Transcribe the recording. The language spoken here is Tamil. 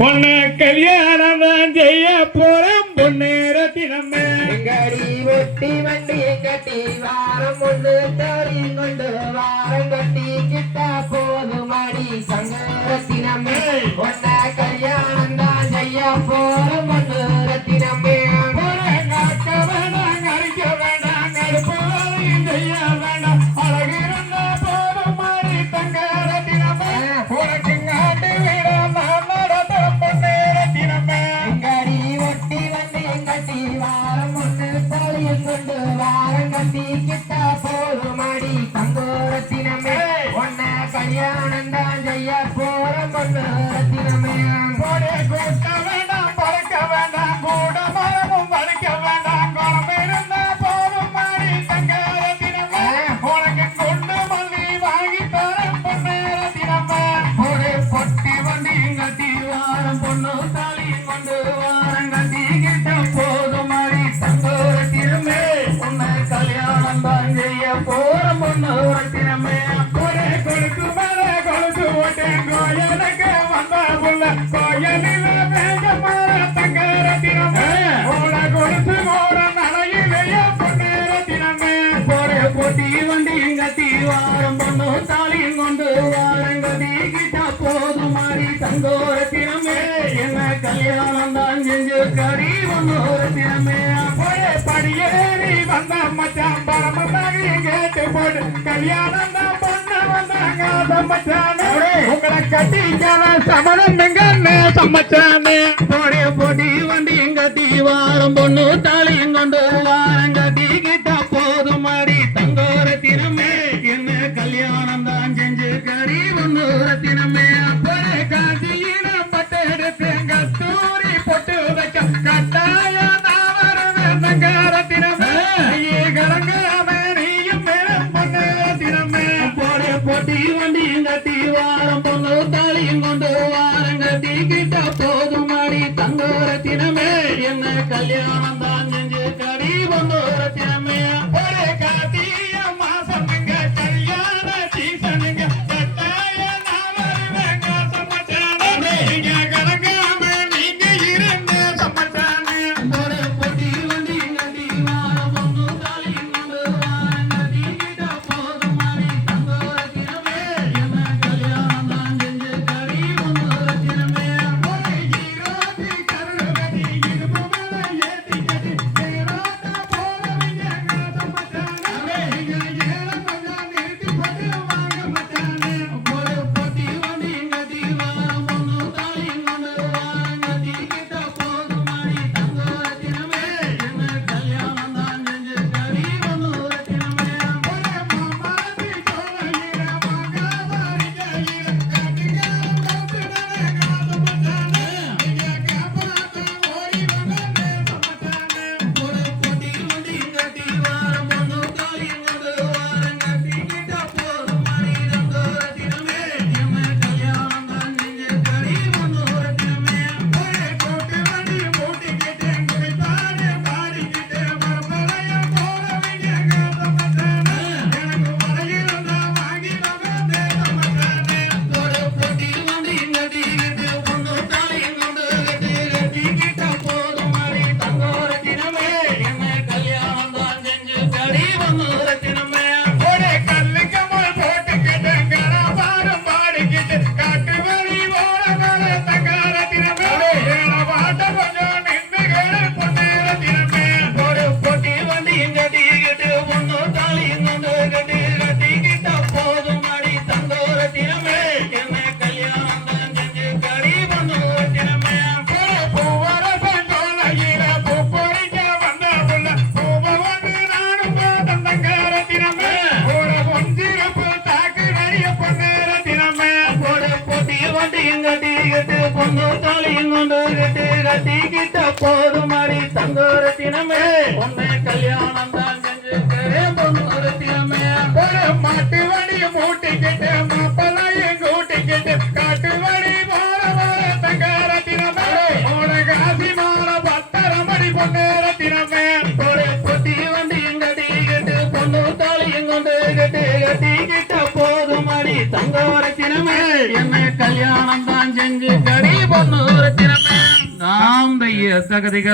பொண்ணு கல்யாணம் தான் செய்ய போறோம் பொண்ணு ரத்தினம்மே கடி வெட்டி வண்டி கட்டி வாரம் ஒன்று தர கையிட்டா போதும் அடி. கல்யாணம் தான் செஞ்சு கறி ஒன்னொரு தினமே போய படியேறி வந்த மச்சான் பரமசாமி கேட்டு போட்டு கல்யாணம் தான் பண்ண வந்தாங்க மச்சான் உங்களை கட்டிக்கான சமண தம்மச்சானே போரே பொண்ணு தாலியும் கொண்டு வாருங்க தீக்கிட்ட போதும் அடி. தங்கோர தினமே என்ன கல்யாணம் தான் நெஞ்சு கடி. பொங்கோர கொங்கு தாலியில் கொண்டு கட்டி கட்டிக்கிட்ட போதும் அடி தங்கோரத்தினமே உன்னை கல்யாணம் தான் செஞ்சுக்கிறேன் பொங்கோரத்தினமே மாட்டு வடி மூட்டிக்கிட்டு மாப்பலையும் கூட்டிக்கிட்டு காட்டு வடி போற போற தங்கரத்தினமே. உன காசி மாற பத்தரமடி பொன்னேரத்தினமே. ஒரு பொட்டி வண்டியும் கட்டிக்கிட்டு பொண்ணு தாலியும் கொண்டு கட்டி கட்டிக்கிட்டு தங்கோர தினமே என்ன கல்யாணம் தான் செஞ்சு கடி பொண்ணு தினமே நாம் தைய சகதிகள்